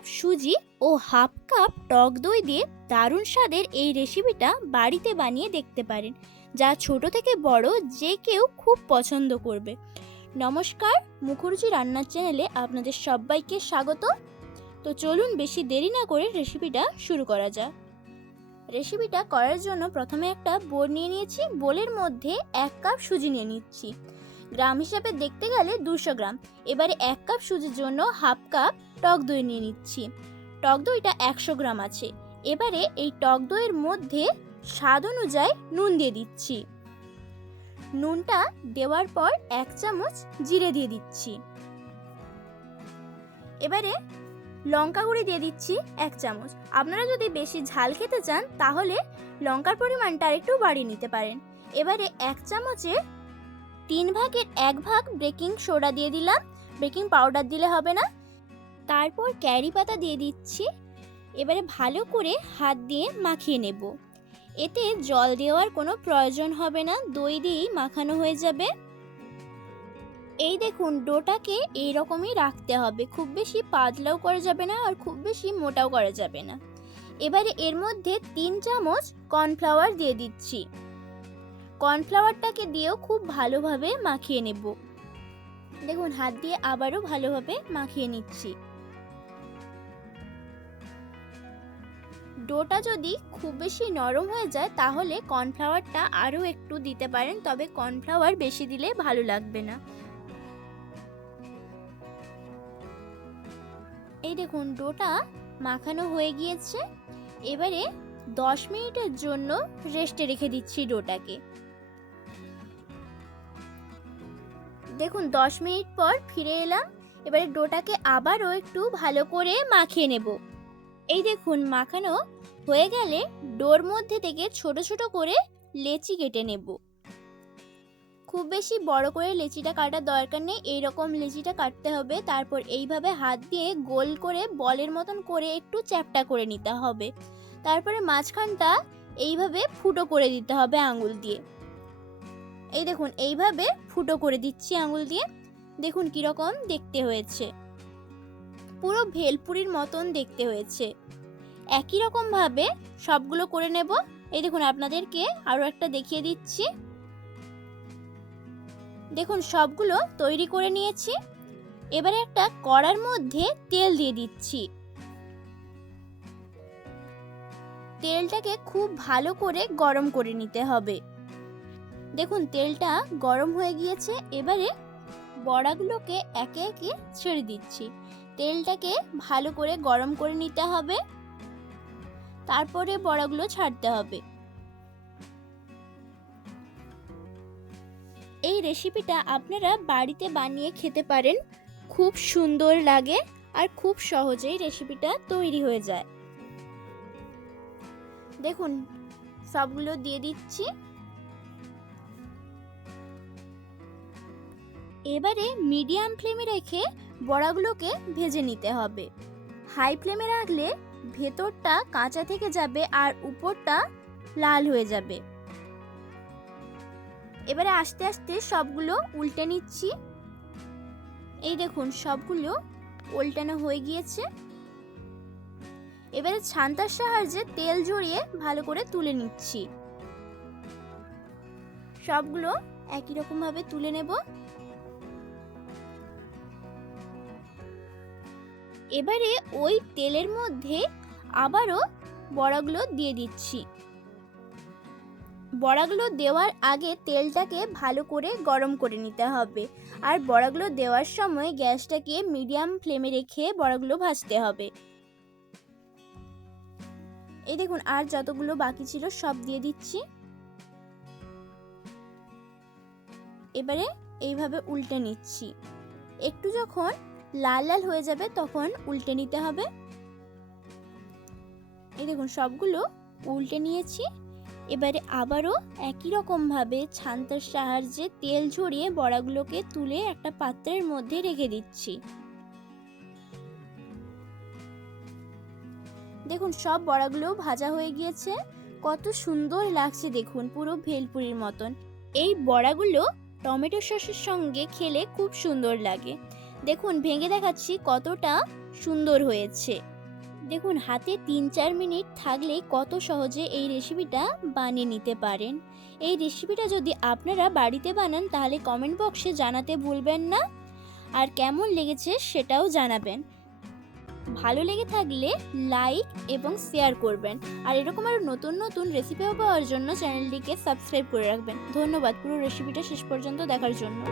Cup, সুজি ও half cup টক দই দিয়ে দারুণ স্বাদের এই রেসিপিটা বাড়িতে বানিয়ে দেখতে পারেন। যা ছোট থেকে বড় যে কেউ খুব পছন্দ করবে। নমস্কার, মুখরুচি রান্নার চ্যানেলে আপনাদের সবাইকে স্বাগত। তো চলুন বেশি দেরি না করে রেসিপিটা শুরু করা যাক। রেসিপিটা করার জন্য প্রথমে একটা বোল নিয়ে নিয়েছি। বোলের মধ্যে এক কাপ সুজি নিয়ে নিচ্ছি। গ্রাম হিসাবে দেখতে গেলে দুশো গ্রাম। এবারে এক কাপ সুজির জন্য হাফ কাপ টক দই নিয়ে নিচ্ছি। টক দইটা একশো গ্রাম আছে। এবারে এই টক দইয়ের মধ্যে স্বাদ অনুযায়ী নুন দিয়ে দিচ্ছি। নুনটা দেওয়ার পর এক চামচ জিরে দিয়ে দিচ্ছি। এবারে লঙ্কা গুঁড়ি দিয়ে দিচ্ছি এক চামচ। আপনারা যদি বেশি ঝাল খেতে চান, তাহলে লঙ্কার পরিমাণটা একটু বাড়িয়ে নিতে পারেন। এবারে এক চামচে তিন ভাগের এক ভাগ বেকিং সোডা দিয়ে দিলাম। বেকিং পাউডার দিলে হবে না। তারপর ক্যারি পাতা দিয়ে দিচ্ছি। এবারে ভালো করে হাত দিয়ে মাখিয়ে নেব। এতে জল দেওয়ার কোনো প্রয়োজন হবে না। দই দিয়েই মাখানো হয়ে যাবে। এই দেখুন, ডোটাকে এইরকমই রাখতে হবে। খুব বেশি পাতলাও করা যাবে না আর খুব বেশি মোটাও করা যাবে না। এবারে এর মধ্যে তিন চামচ কর্নফ্লাওয়ার দিয়ে দিচ্ছি। কর্নফ্লাওয়ারটাকে দিয়েও খুব ভালোভাবে মাখিয়ে নেব। দেখুন, হাত দিয়ে আবারও ভালোভাবে মাখিয়ে নিচ্ছি। ডোটা যদি খুব বেশি নরম হয়ে যায়, তাহলে কর্নফ্লাওয়ারটা আরও একটু দিতে পারেন, তবে কর্নফ্লাওয়ার বেশি দিলে ভালো লাগবে না। এই দেখুন, ডোটা মাখানো হয়ে গিয়েছে। এবারে দশ মিনিটের জন্য রেস্টে রেখে দিচ্ছি ডোটাকে। দেখুন, দশ মিনিট পর ফিরে এলাম। এবারে ডোটাকে আবারও একটু ভালো করে মাখিয়ে নেব। এই দেখুন, মাখানো হয়ে গেলে ডোর মধ্যে থেকে ছোট ছোট করে লেচি কেটে নেব। খুব বেশি বড় করে লেচিটা কাটার দরকার নেই। এইরকম লেচিটা কাটতে হবে। তারপর এইভাবে হাত দিয়ে গোল করে বলের মতন করে একটু চ্যাপটা করে নিতে হবে। তারপরে মাঝখানটা এইভাবে ফুটো করে দিতে হবে আঙুল দিয়ে। এই দেখুন, এইভাবে ফুটো করে দিচ্ছি আঙুল দিয়ে। দেখুন কীরকম দেখতে হয়েছে। পুরো ভেলপুরির মতন দেখতে হয়েছে। একই রকমভাবে সবগুলো করে নেব। এই দেখুন, আপনাদেরকে আরও একটা দেখিয়ে দিচ্ছি। দেখুন, সবগুলো তৈরি করে নিয়েছি। এবারে একটা কড়ার মধ্যে তেল দিয়ে দিচ্ছি। তেলটাকে খুব ভালো করে গরম করে নিতে হবে। দেখুন, তেলটা গরম হয়ে গিয়েছে, এবারে বড়াগুলোকে একে একে ছেড়ে দিচ্ছি। তেলটাকে ভালো করে গরম করে নিতে হবে। তারপরে বড়াগুলো ছাড়তে হবে। এই রেসিপিটা আপনারা বাড়িতে বানিয়ে খেতে পারেন। খুব সুন্দর লাগে আর খুব সহজেই রেসিপিটা তৈরি হয়ে যায়। দেখুন, সবগুলো দিয়ে দিচ্ছি। এবারে মিডিয়াম ফ্লেমে রেখে বড়াগুলোকে ভেজে নিতে হবে। হাই ফ্লেমে রাখলে ভেতরটা কাঁচা থেকে যাবে আর উপরটা লাল হয়ে যাবে। এবারে আস্তে আস্তে সবগুলো উল্টে নিচ্ছি। এই দেখুন, সবগুলো উল্টানো হয়ে গিয়েছে। এবারে ছান্তার সাহায্যে তেল জড়িয়ে ভালো করে তুলে নিচ্ছি। সবগুলো একই রকমভাবে তুলে নেব। এবারে ওই তেলের মধ্যে আবারও বড়াগুলো দিয়ে দিচ্ছি। বড়াগুলো দেওয়ার আগে তেলটাকে ভালো করে গরম করে নিতে হবে। আর বড়াগুলো দেওয়ার সময় গ্যাসটাকে মিডিয়াম ফ্লেমে রেখে বড়াগুলো ভাজতে হবে। এই দেখুন, আর যতগুলো বাকি ছিল সব দিয়ে দিচ্ছি। এবারে এইভাবে উল্টে নিচ্ছি। একটু যখন লাল লাল হয়ে যাবে, তখন উল্টে নিতে হবে। এই দেখুন, সবগুলো উল্টে নিয়েছি। এবারে আবারও একই রকমভাবে ছান্তার সাহায্যে তেল ঝরিয়ে বড়াগুলোকে তুলে একটা পাত্রের মধ্যে রেখে দিচ্ছি। দেখুন, সব বড়াগুলো ভাজা হয়ে গিয়েছে। কত সুন্দর লাগছে দেখুন, পুরো ভেলপুরির মতন। এই বড়াগুলো টমেটো সসের সঙ্গে খেলে খুব সুন্দর লাগে। দেখুন, ভেঙে দেখাচ্ছি কতটা সুন্দর হয়েছে। দেখুন, হাতে তিন চার মিনিট থাকলেই কত সহজে এই রেসিপিটা বানিয়ে নিতে পারেন। এই রেসিপিটা যদি আপনারা বাড়িতে বানান, তাহলে কমেন্ট বক্সে জানাতে ভুলবেন না। আর কেমন লেগেছে সেটাও জানাবেন। ভালো লেগে থাকলে লাইক এবং শেয়ার করবেন। আর এরকম আরও নতুন নতুন রেসিপি পাওয়ার জন্য চ্যানেলটিকে সাবস্ক্রাইব করে রাখবেন। ধন্যবাদ, পুরো রেসিপিটা শেষ পর্যন্ত দেখার জন্য।